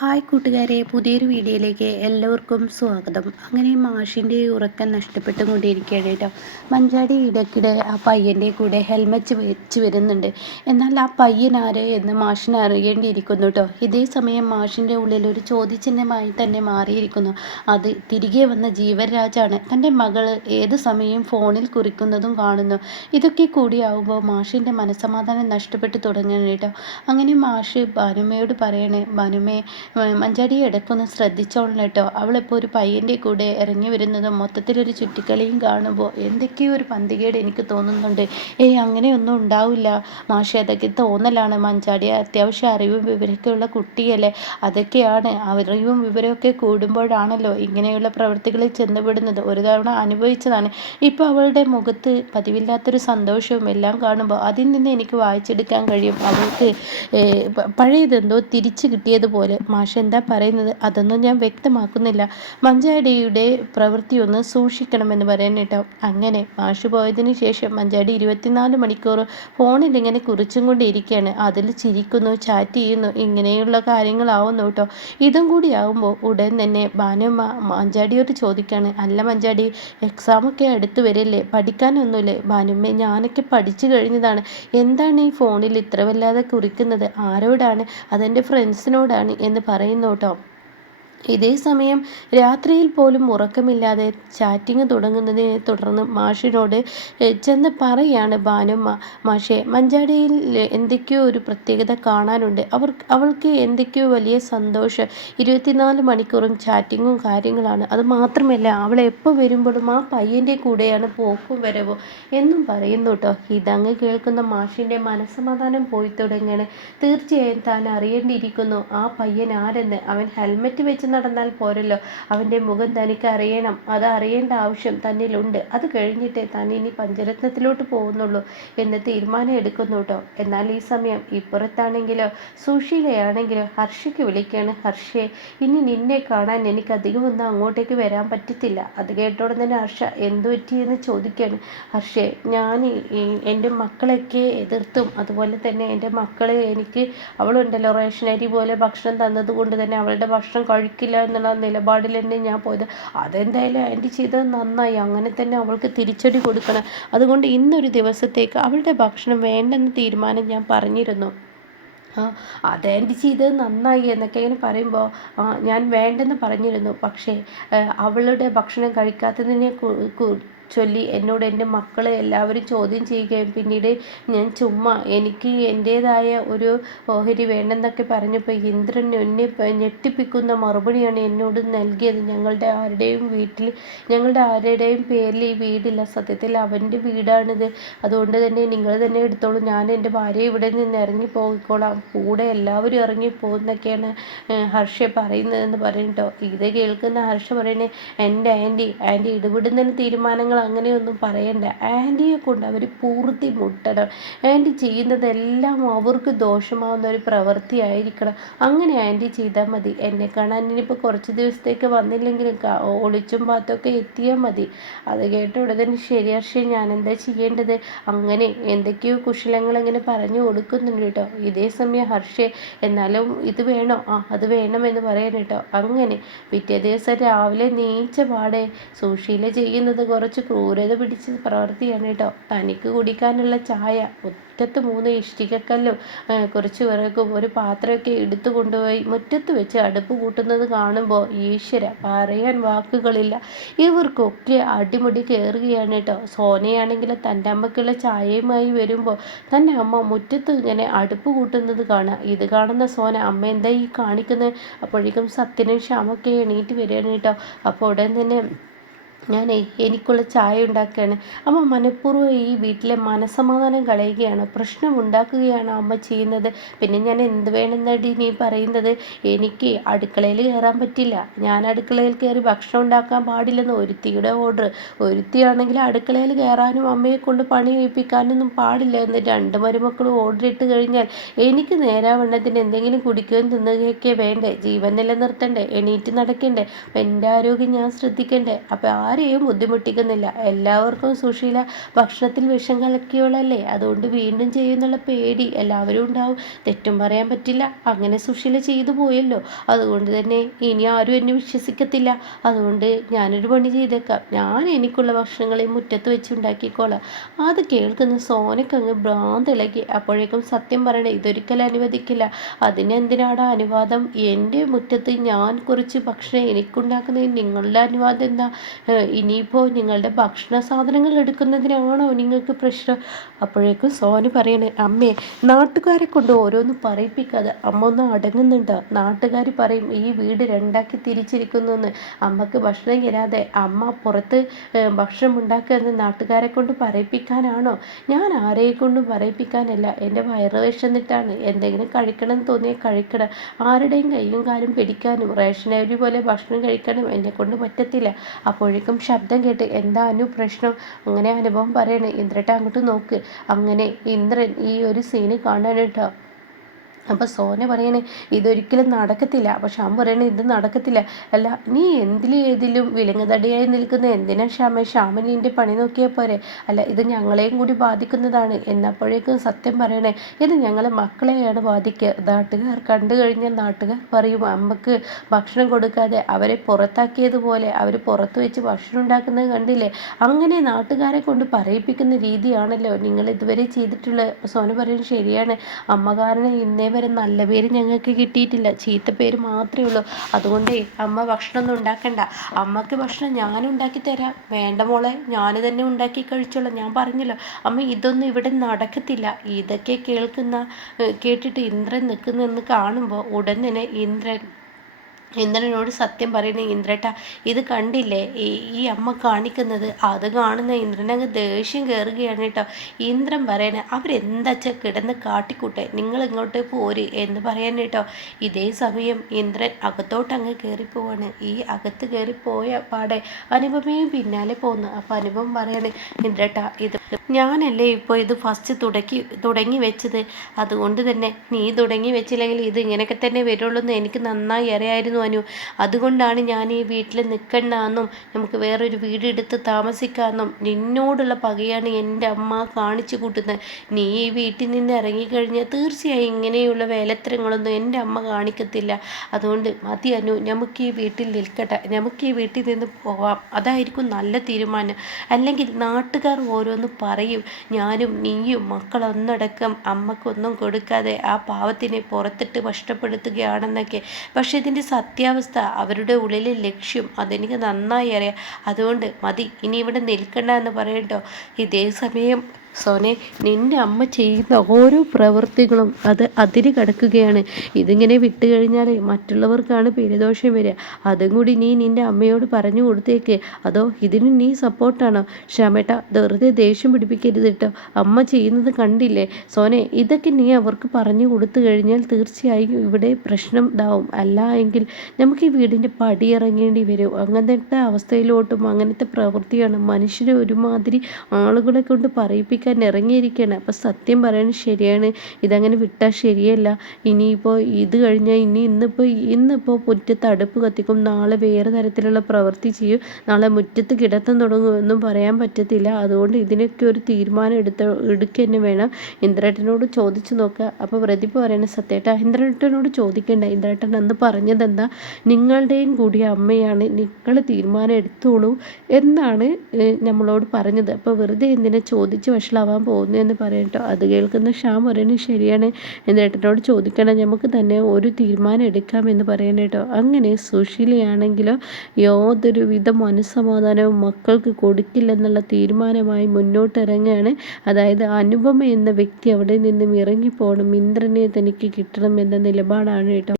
Hi കൂട്ടുകാരെ, പുതിയൊരു വീഡിയോയിലേക്ക് എല്ലാവർക്കും സ്വാഗതം. അങ്ങനെ മാഷിൻ്റെ ഉറക്കം നഷ്ടപ്പെട്ടുകൊണ്ടിരിക്കുകയാണ് കേട്ടോ. മഞ്ചാടി ഇടയ്ക്കിടെ ആ പയ്യൻ്റെ കൂടെ ഹെൽമെറ്റ് വെച്ച് വരുന്നുണ്ട്. എന്നാൽ ആ പയ്യൻ ആര് എന്ന് മാഷിന് അറിയേണ്ടിയിരിക്കുന്നു കേട്ടോ. ഇതേ സമയം മാഷിൻ്റെ ഉള്ളിൽ ഒരു ചോദ്യചിഹ്നമായി തന്നെ മാറിയിരിക്കുന്നു. അത് തിരികെ വന്ന ജീവൻരാജാണ്. തൻ്റെ മകൾ ഏത് സമയവും ഫോണിൽ കുറിക്കുന്നതും കാണുന്നു. ഇതൊക്കെ കൂടിയാവുമ്പോൾ മാഷിൻ്റെ മനസ്സമാധാനം നഷ്ടപ്പെട്ടു തുടങ്ങുന്നു കേട്ടോ. അങ്ങനെ മാഷ് ഭാനുമ്മയോട് പറയണേ, ഭാനുമ്മേ, മഞ്ചാടിയെ ഇടയ്ക്കൊന്ന് ശ്രദ്ധിച്ചോളണം കേട്ടോ. അവളിപ്പോൾ ഒരു പയ്യൻ്റെ കൂടെ ഇറങ്ങി വരുന്നതും മൊത്തത്തിലൊരു ചുറ്റിക്കളിയും കാണുമ്പോൾ എന്തൊക്കെയോ ഒരു പന്തികേട് എനിക്ക് തോന്നുന്നുണ്ട്. അങ്ങനെയൊന്നും ഉണ്ടാവില്ല മാഷെ, അതൊക്കെ തോന്നലാണ്. മഞ്ചാടി അത്യാവശ്യം അറിവും വിവരമൊക്കെ ഉള്ള കുട്ടിയല്ലേ. അതൊക്കെയാണ്, അറിവും വിവരമൊക്കെ കൂടുമ്പോഴാണല്ലോ ഇങ്ങനെയുള്ള പ്രവൃത്തികളിൽ ചെന്നുപെടുന്നത്. ഒരു തവണ അനുഭവിച്ചതാണ്. ഇപ്പോൾ അവളുടെ മുഖത്ത് പതിവില്ലാത്തൊരു സന്തോഷവും എല്ലാം കാണുമ്പോൾ അതിൽ നിന്ന് എനിക്ക് വായിച്ചെടുക്കാൻ കഴിയും അവൾക്ക് പഴയതെന്തോ തിരിച്ചു കിട്ടിയതുപോലെ. മാഷ് എന്താ പറയുന്നത്? അതൊന്നും ഞാൻ വ്യക്തമാക്കുന്നില്ല. മഞ്ചാടിയുടെ പ്രവൃത്തി ഒന്ന് സൂക്ഷിക്കണമെന്ന് പറയാൻ കേട്ടോ. അങ്ങനെ മാഷ് പോയതിന് ശേഷം മഞ്ചാടി 24 മണിക്കൂർ ഫോണിൽ ഇങ്ങനെ കുറിച്ചും കൊണ്ടിരിക്കുകയാണ്. അതിൽ ചിരിക്കുന്നു, ചാറ്റ് ചെയ്യുന്നു, ഇങ്ങനെയുള്ള കാര്യങ്ങളാവുന്നു കേട്ടോ. ഇതും കൂടി ആകുമ്പോൾ ഉടൻ തന്നെ ഭാനുമ്മ മഞ്ചാടിയോട് ചോദിക്കുകയാണ്, അല്ല മഞ്ചാടി, എക്സാമൊക്കെ അടുത്ത് വരില്ലേ, പഠിക്കാനൊന്നുമില്ലേ? ഭാനുമ്മ, ഞാനൊക്കെ പഠിച്ചു കഴിഞ്ഞതാണ്. എന്താണ് ഈ ഫോണിൽ ഇത്ര വല്ലാതെ കുറിക്കുന്നത്? ആരോടാണ്? അതെൻ്റെ ഫ്രണ്ട്സിനോടാണ് എന്ന് പറയുന്നു കേട്ടോ. ഇതേ സമയം രാത്രിയിൽ പോലും ഉറക്കമില്ലാതെ ചാറ്റിങ് തുടങ്ങുന്നതിനെ തുടർന്ന് മാഷിനോട് ചെന്ന് പറയാണ് ഭാനുമ്മ, മാഷെ, മഞ്ചാടിയിൽ എന്തൊക്കെയോ ഒരു പ്രത്യേകത കാണാനുണ്ട്. അവൾക്ക് എന്തൊക്കെയോ വലിയ സന്തോഷം. 24 മണിക്കൂറും ചാറ്റിങ്ങും കാര്യങ്ങളാണ്. അത് മാത്രമല്ല, അവൾ എപ്പോൾ വരുമ്പോഴും ആ പയ്യൻ്റെ കൂടെയാണ് പോക്കും വരവും എന്നും പറയുന്നു കേട്ടോ. ഇതങ്ങ് കേൾക്കുന്ന മാഷിൻ്റെ മനസ്സമാധാനം പോയി തുടങ്ങിയാണ്. തീർച്ചയായും താൻ അറിയേണ്ടിയിരിക്കുന്നു ആ പയ്യൻ ആരെന്ന്. അവൻ ഹെൽമെറ്റ് വെച്ച് നടന്നാൽ പോരല്ലോ, അവൻ്റെ മുഖം തനിക്ക് അറിയണം. അത് അറിയേണ്ട ആവശ്യം തന്നിലുണ്ട്. അത് കഴിഞ്ഞിട്ടേ താൻ ഇനി പഞ്ചരത്നത്തിലോട്ട് പോകുന്നുള്ളൂ എന്ന് തീരുമാനം എടുക്കുന്നു കേട്ടോ. എന്നാൽ ഈ സമയം ഇപ്പുറത്താണെങ്കിലോ സുശീലയാണെങ്കിലോ ഹർഷയ്ക്ക് വിളിക്കുകയാണ്. ഹർഷേ, ഇനി നിന്നെ കാണാൻ എനിക്ക് അധികമൊന്നും അങ്ങോട്ടേക്ക് വരാൻ പറ്റത്തില്ല. അത് കേട്ടോടെ തന്നെ ഹർഷ എന്തു പറ്റിയെന്ന് ചോദിക്കുകയാണ്. ഹർഷേ, ഞാൻ എൻ്റെ മക്കളൊക്കെ എതിർത്തും അതുപോലെ തന്നെ എൻ്റെ മക്കളെ എനിക്ക് അവളുണ്ടല്ലോ റേഷനരി പോലെ ഭക്ഷണം തന്നത് കൊണ്ട് തന്നെ അവളുടെ ഭക്ഷണം കഴിക്കില്ല എന്നുള്ള നിലപാടിൽ തന്നെ ഞാൻ പോയത്. അതെന്തായാലും ആൻറ്റി ചെയ്തത് നന്നായി. അങ്ങനെ തന്നെ അവൾക്ക് തിരിച്ചടി കൊടുക്കണം. അതുകൊണ്ട് ഇന്നൊരു ദിവസത്തേക്ക് അവളുടെ ഭക്ഷണം വേണ്ടെന്ന തീരുമാനം ഞാൻ പറഞ്ഞിരുന്നു. അതെൻ്റെ ചെയ്തത് നന്നായി എന്നൊക്കെ ഇങ്ങനെ പറയുമ്പോൾ ഞാൻ വേണ്ടെന്ന് പറഞ്ഞിരുന്നു. പക്ഷേ അവളുടെ ഭക്ഷണം കഴിക്കാത്തതിനെ ചൊല്ലി എന്നോട് എൻ്റെ മക്കളെ എല്ലാവരും ചോദ്യം ചെയ്യുകയും പിന്നീട് ഞാൻ ചുമ്മാ എനിക്ക് എൻ്റേതായ ഒരു ഓഹരി വേണ്ടെന്നൊക്കെ പറഞ്ഞപ്പോൾ ഇന്ദ്രൻ എന്നെ ഞെട്ടിപ്പിക്കുന്ന മറുപടിയാണ് എന്നോട് നൽകിയത്. ഞങ്ങളുടെ ആരുടെയും പേരിൽ ഈ വീടില്ല. സത്യത്തിൽ അവൻ്റെ വീടാണിത്. അതുകൊണ്ട് തന്നെ നിങ്ങൾ തന്നെ എടുത്തോളൂ. ഞാൻ എൻ്റെ ഭാര്യയെ ഇവിടെ നിന്ന് ഇറങ്ങി പോയിക്കോളാം. കൂടെ എല്ലാവരും ഇറങ്ങിപ്പോകുന്നൊക്കെയാണ് ഹർഷ പറയുന്നതെന്ന് പറയട്ടോ. ഇത് കേൾക്കുന്ന ഹർഷ പറയണേ, എൻ്റെ ആൻറ്റി ഇടപെടുന്നതിന് തീരുമാനങ്ങൾ അങ്ങനെയൊന്നും പറയണ്ട. ആൻറ്റിയെ കൊണ്ട് അവർ പൂർത്തി മുട്ടണം. ആൻറ്റി ചെയ്യുന്നതെല്ലാം അവർക്ക് ദോഷമാവുന്ന ഒരു പ്രവൃത്തി ആയിരിക്കണം. അങ്ങനെ ആൻറ്റി ചെയ്താൽ മതി. എന്നെ കാണാൻ ഇനിയിപ്പോൾ കുറച്ച് ദിവസത്തേക്ക് വന്നില്ലെങ്കിലും ഒളിച്ചും പാത്തൊക്കെ എത്തിയാൽ മതി. അത് കേട്ട ഉടനെ ശരി ഹർഷേ, ഞാൻ എന്താ ചെയ്യേണ്ടത്? അങ്ങനെ എന്തൊക്കെയോ കുശലങ്ങൾ ഇങ്ങനെ പറഞ്ഞു കൊടുക്കുന്നുണ്ട് കേട്ടോ. ഇതേ സമയം ഹർഷേ, എന്നാലും ഇത് വേണോ? അത് വേണമെന്ന് പറയാൻ കേട്ടോ. അങ്ങനെ പിറ്റേ ദിവസം രാവിലെ നീച്ച പാടെ സുശീല ചെയ്യുന്നത് കുറച്ച് ക്രൂരത പിടിച്ച പ്രവൃത്തിയാണ് കേട്ടോ. തനിക്ക് കുടിക്കാനുള്ള ചായ മുറ്റത്ത് 3 ഇഷ്ടികക്കല്ലും കുറച്ച് വിറകും ഒരു പാത്രമൊക്കെ എടുത്തു കൊണ്ടുപോയി മുറ്റത്ത് വെച്ച് അടുപ്പ് കൂട്ടുന്നത് കാണുമ്പോൾ ഈശ്വര, പറയാൻ വാക്കുകളില്ല. ഇവർക്കൊക്കെ അടിമുടി കയറുകയാണ് കേട്ടോ. സോനയാണെങ്കിൽ തൻ്റെ അമ്മയ്ക്കുള്ള ചായയുമായി വരുമ്പോൾ തൻ്റെ അമ്മ മുറ്റത്ത് ഇങ്ങനെ അടുപ്പ് കൂട്ടുന്നത് കാണുക. ഇത് കാണുന്ന സോന, അമ്മ എന്താ ഈ കാണിക്കുന്നത്? അപ്പോഴേക്കും സത്യനും ശ്യാമൊക്കെ എണീറ്റ് വരികയാണ് കേട്ടോ. അപ്പോൾ ഉടൻ തന്നെ എനിക്കുള്ള ചായ ഉണ്ടാക്കുകയാണ്. അമ്മ മനഃപൂർവ്വം ഈ വീട്ടിലെ മനസ്സമാധാനം കളയുകയാണ്, പ്രശ്നം ഉണ്ടാക്കുകയാണ് അമ്മ ചെയ്യുന്നത്. പിന്നെ ഞാൻ എന്ത് വേണമെന്നടി നീ പറയുന്നത്? എനിക്ക് അടുക്കളയിൽ കയറാൻ പറ്റില്ല. ഞാൻ അടുക്കളയിൽ കയറി ഭക്ഷണം ഉണ്ടാക്കാൻ പാടില്ലെന്ന് ഒരുത്തിയുടെ ഓർഡർ. ഒരുത്തിയാണെങ്കിൽ അടുക്കളയിൽ കയറാനും അമ്മയെ കൊണ്ട് പണി കഴിപ്പിക്കാനൊന്നും പാടില്ല എന്ന് 2 മരുമക്കളും ഓർഡർ ഇട്ട് കഴിഞ്ഞാൽ എനിക്ക് നേരാവണ്ണത്തിന് എന്തെങ്കിലും കുടിക്കുകയും തിന്നുകയൊക്കെ വേണ്ടേ? ജീവൻ നിലനിർത്തണ്ടേ? എണീറ്റ് നടക്കണ്ടേ? എൻ്റെ ആരോഗ്യം ഞാൻ ശ്രദ്ധിക്കണ്ടേ? അപ്പോൾ ആരെയും ബുദ്ധിമുട്ടിക്കുന്നില്ല. എല്ലാവർക്കും സുശീല ഭക്ഷണത്തിൽ വിഷം കലക്കിയോളല്ലേ, അതുകൊണ്ട് വീണ്ടും ചെയ്യുന്നുള്ള പേടി എല്ലാവരും ഉണ്ടാവും. തെറ്റും പറയാൻ പറ്റില്ല, അങ്ങനെ സുശീല ചെയ്തു പോയല്ലോ. അതുകൊണ്ട് തന്നെ ഇനി ആരും എന്നെ വിശ്വസിക്കത്തില്ല. അതുകൊണ്ട് ഞാനൊരു പണി ചെയ്തേക്കാം, ഞാൻ എനിക്കുള്ള ഭക്ഷണങ്ങളെ മുറ്റത്ത് വെച്ച് ഉണ്ടാക്കിക്കോളാം. അത് കേൾക്കുന്ന സോനക്കങ്ങ് ഭ്രാന്തിളകി. അപ്പോഴേക്കും സത്യം പറയണേ, ഇതൊരിക്കലും അനുവദിക്കില്ല. അതിനെന്തിനാണ് അനുവാദം? എൻ്റെ മുറ്റത്ത് ഞാൻ കുറച്ച് ഭക്ഷണം എനിക്കുണ്ടാക്കുന്നതിന് നിങ്ങളുടെ അനുവാദം എന്താ? ഇനിയിപ്പോൾ നിങ്ങളുടെ ഭക്ഷണ സാധനങ്ങൾ എടുക്കുന്നതിനാണോ നിങ്ങൾക്ക് പ്രശ്നം? അപ്പോഴേക്കും സോന പറയണേ, അമ്മേ നാട്ടുകാരെ കൊണ്ട് ഓരോന്ന് പറയിപ്പിക്കാതെ അമ്മ ഒന്ന് അടങ്ങുന്നുണ്ടോ? നാട്ടുകാർ പറയും ഈ വീട് രണ്ടാക്കി തിരിച്ചിരിക്കുന്നു എന്ന്. അമ്മക്ക് ഭക്ഷണം തരാതെ അമ്മ പുറത്ത് ഭക്ഷണം ഉണ്ടാക്കുക നാട്ടുകാരെ കൊണ്ട് പറയിപ്പിക്കാനാണോ? ഞാൻ ആരെയെ കൊണ്ടും പറയിപ്പിക്കാനല്ല, എൻ്റെ വയറ് വിശന്നിട്ടാണ്. എന്തെങ്കിലും കഴിക്കണം എന്ന് തോന്നിയാൽ കഴിക്കണം. ആരുടെയും കയ്യും കാലും പിടിക്കാനും റേഷനരി പോലെ ഭക്ഷണം കഴിക്കാനും എന്നെ കൊണ്ട് പറ്റത്തില്ല. അപ്പോഴേക്കും ശബ്ദം കേട്ട്, എന്താ അനു പ്രശ്നം? അങ്ങനെ അനുഭവം പറയണേ. ഇന്ദ്രേട്ട അങ്ങോട്ട് നോക്ക്. അങ്ങനെ ഇന്ദ്രൻ ഈ ഒരു സീന് കാണാൻ കേട്ടോ. അപ്പോൾ സോന പറയണേ, ഇതൊരിക്കലും നടക്കത്തില്ല. അപ്പോൾ ശ്യാം പറയണേ, ഇത് നടക്കത്തില്ല. അല്ല, നീ എന്തിലും ഏതിലും വിലങ്ങുതടിയായി നിൽക്കുന്ന എന്തിനാ ശ്യാമേ? ശ്യാമിനിൻ്റെ പണി നോക്കിയാൽ പോരെ? അല്ല, ഇത് ഞങ്ങളെയും കൂടി ബാധിക്കുന്നതാണ്. എന്നപ്പോഴേക്കും സത്യം പറയണേ, ഇത് ഞങ്ങളെ മക്കളെയാണ് ബാധിക്കുക. നാട്ടുകാർ കണ്ടു കഴിഞ്ഞാൽ നാട്ടുകാർ പറയും അമ്മക്ക് ഭക്ഷണം കൊടുക്കാതെ അവരെ പുറത്താക്കിയതുപോലെ. അവർ പുറത്ത് വെച്ച് ഭക്ഷണം ഉണ്ടാക്കുന്നത് കണ്ടില്ലേ? അങ്ങനെ നാട്ടുകാരെ കൊണ്ട് പറയിപ്പിക്കുന്ന രീതിയാണല്ലോ നിങ്ങൾ ഇതുവരെ ചെയ്തിട്ടുള്ളത്. സോന പറയുന്നത് ശരിയാണ്. അമ്മ കാരണം ഇന്നേ വരെ നല്ല പേര് ഞങ്ങൾക്ക് കിട്ടിയിട്ടില്ല, ചീത്ത പേര് മാത്രമേ ഉള്ളൂ. അതുകൊണ്ടേ അമ്മ ഭക്ഷണമൊന്നും ഉണ്ടാക്കണ്ട, അമ്മക്ക് ഭക്ഷണം ഞാൻ ഉണ്ടാക്കി തരാം. വേണ്ട മോളെ, ഞാൻ തന്നെ ഉണ്ടാക്കി കഴിച്ചോളാം. ഞാൻ പറഞ്ഞല്ലോ അമ്മ, ഇതൊന്നും ഇവിടെ നടക്കത്തില്ല. ഇതൊക്കെ കേട്ടിട്ട് ഇന്ദ്രൻ നിൽക്കുന്നെന്ന് കാണുമ്പോൾ ഉടൻ തന്നെ ഇന്ദ്രനോട് സത്യം പറയണേ, ഇന്ദ്രേട്ട ഇത് കണ്ടില്ലേ ഈ അമ്മ കാണിക്കുന്നത്? അത് കാണുന്ന ഇന്ദ്രനങ്ങ് ദേഷ്യം കയറുകയാണ് കേട്ടോ. ഇന്ദ്രൻ പറയണേ, അവരെന്താച്ചാ കിടന്ന് കാട്ടിക്കൂട്ടെ, നിങ്ങൾ ഇങ്ങോട്ട് പോര് എന്ന് പറയാൻ കേട്ടോ. ഇതേ സമയം ഇന്ദ്രൻ അകത്തോട്ട് അങ്ങ് കയറിപ്പോവാണ്. ഈ അകത്ത് കയറിപ്പോയ പാടെ അനുപമയും പിന്നാലെ പോകുന്നു. അപ്പം അനുപം പറയണേ, ഇന്ദ്രേട്ട ഇത് ഞാനല്ലേ ഇപ്പോൾ ഇത് ഫസ്റ്റ് തുടങ്ങി വെച്ചത്. അതുകൊണ്ട് തന്നെ നീ തുടങ്ങി വെച്ചില്ലെങ്കിൽ ഇത് ഇങ്ങനെയൊക്കെ തന്നെ വരുള്ളൂ എന്ന് എനിക്ക് നന്നായി അറിയായിരുന്നു അനു. അതുകൊണ്ടാണ് ഞാൻ ഈ വീട്ടിൽ നിൽക്കണ്ടെന്നും നമുക്ക് വേറൊരു വീടെടുത്ത് താമസിക്കാമെന്നും നിന്നോടുള്ള പകയാണ് എൻ്റെ അമ്മ കാണിച്ചു കൂട്ടുന്നത്. നീ ഈ വീട്ടിൽ നിന്ന് ഇറങ്ങിക്കഴിഞ്ഞാൽ തീർച്ചയായും ഇങ്ങനെയുള്ള വേലത്തരങ്ങളൊന്നും എൻ്റെ അമ്മ കാണിക്കത്തില്ല. അതുകൊണ്ട് മതി അനു, നമുക്ക് ഈ വീട്ടിൽ നിൽക്കട്ടെ, നമുക്ക് ഈ വീട്ടിൽ നിന്ന് പോവാം. അതായിരിക്കും നല്ല തീരുമാനം. അല്ലെങ്കിൽ നാട്ടുകാർ ഓരോന്ന് പറയും, ഞാനും നീയും മക്കളൊന്നടക്കം അമ്മക്കൊന്നും കൊടുക്കാതെ ആ പാവത്തിനെ പുറത്തിട്ട് കഷ്ടപ്പെടുത്തുകയാണെന്നൊക്കെ. പക്ഷെ ഇതിൻ്റെ സത്യാവസ്ഥ, അവരുടെ ഉള്ളിലെ ലക്ഷ്യം അതെനിക്ക് നന്നായി അറിയാം. അതുകൊണ്ട് മതി, ഇനി ഇവിടെ നിൽക്കണ്ട എന്ന് പറയട്ടോ. ഇതേ സമയം സോനെ, നിൻ്റെ അമ്മ ചെയ്യുന്ന ഓരോ പ്രവൃത്തികളും അത് അതിര് കടക്കുകയാണ്. ഇതിങ്ങനെ വിട്ട് കഴിഞ്ഞാൽ മറ്റുള്ളവർക്കാണ് പേരുദോഷം വരിക. അതും കൂടി നീ നിൻ്റെ അമ്മയോട് പറഞ്ഞു കൊടുത്തേക്ക്. അതോ ഇതിന് നീ സപ്പോർട്ടാണോ? ശ്യാമേട്ട വെറുതെ ദേഷ്യം പിടിപ്പിക്കരുത് കേട്ടോ. അമ്മ ചെയ്യുന്നത് കണ്ടില്ലേ സോനെ? ഇതൊക്കെ നീ അവർക്ക് പറഞ്ഞു കൊടുത്തു കഴിഞ്ഞാൽ തീർച്ചയായും ഇവിടെ പ്രശ്നം ഇതാവും. അല്ല എങ്കിൽ നമുക്ക് ഈ വീടിൻ്റെ പടി ഇറങ്ങേണ്ടി വരും. അങ്ങനത്തെ അവസ്ഥയിലോട്ടും അങ്ങനത്തെ പ്രവൃത്തിയാണ് മനുഷ്യരെ ഒരുമാതിരി ആളുകളെ കൊണ്ട് പറയിപ്പിക്കാൻ ഇറങ്ങിയിരിക്കുകയാണ്. അപ്പം സത്യം പറയുന്നത് ശരിയാണ്, ഇതങ്ങനെ വിട്ടാൽ ശരിയല്ല. ഇനിയിപ്പോൾ ഇത് കഴിഞ്ഞാൽ ഇന്നിപ്പോൾ മുറ്റത്ത് അടുപ്പ് കത്തിക്കും, നാളെ വേറെ തരത്തിലുള്ള പ്രവൃത്തി ചെയ്യും, നാളെ മുറ്റത്ത് കിടത്തം തുടങ്ങുമെന്നും പറയാൻ പറ്റത്തില്ല. അതുകൊണ്ട് ഇതിനൊക്കെ ഒരു തീരുമാനം എടുക്കുക തന്നെ വേണം. ഇന്ദ്രേട്ടനോട് ചോദിച്ചു നോക്കുക. അപ്പോൾ പ്രദീപ് പറയുന്നത്, സത്യേട്ടാ ഇന്ദ്രേട്ടനോട് ചോദിക്കേണ്ട, ഇന്ദ്രേട്ടൻ അന്ന് പറഞ്ഞതെന്താ, നിങ്ങളുടെയും കൂടി അമ്മയാണ്, നിങ്ങൾ തീരുമാനം എടുത്തോളൂ എന്നാണ് നമ്മളോട് പറഞ്ഞത്. അപ്പോൾ വെറുതെ എന്തിനാ ചോദിച്ച് വഷളാവാൻ പോകുന്നു എന്ന് പറയട്ടോ. അത് കേൾക്കുന്ന ശ്യാം പറയുന്നത് ശരിയാണ്, ഇന്ദ്രേട്ടനോട് ചോദിക്കണം, നമുക്ക് തന്നെ ഒരു തീരുമാനം എടുക്കാമെന്ന് പറയണം കേട്ടോ. അങ്ങനെ സുശീലയാണെങ്കിലോ യാതൊരുവിധ മനസ്സമാധാനവും മക്കൾക്ക് കൊടുക്കില്ലെന്നുള്ള തീരുമാനമായി മുന്നോട്ടിറങ്ങുകയാണ്. അതായത് അനുപമ എന്ന വ്യക്തി അവിടെ നിന്നും ഇറങ്ങിപ്പോകണം, ഇന്ദ്രനെ തനിക്ക് കിട്ടണം എന്ന നിലപാടാണ് കേട്ടോ.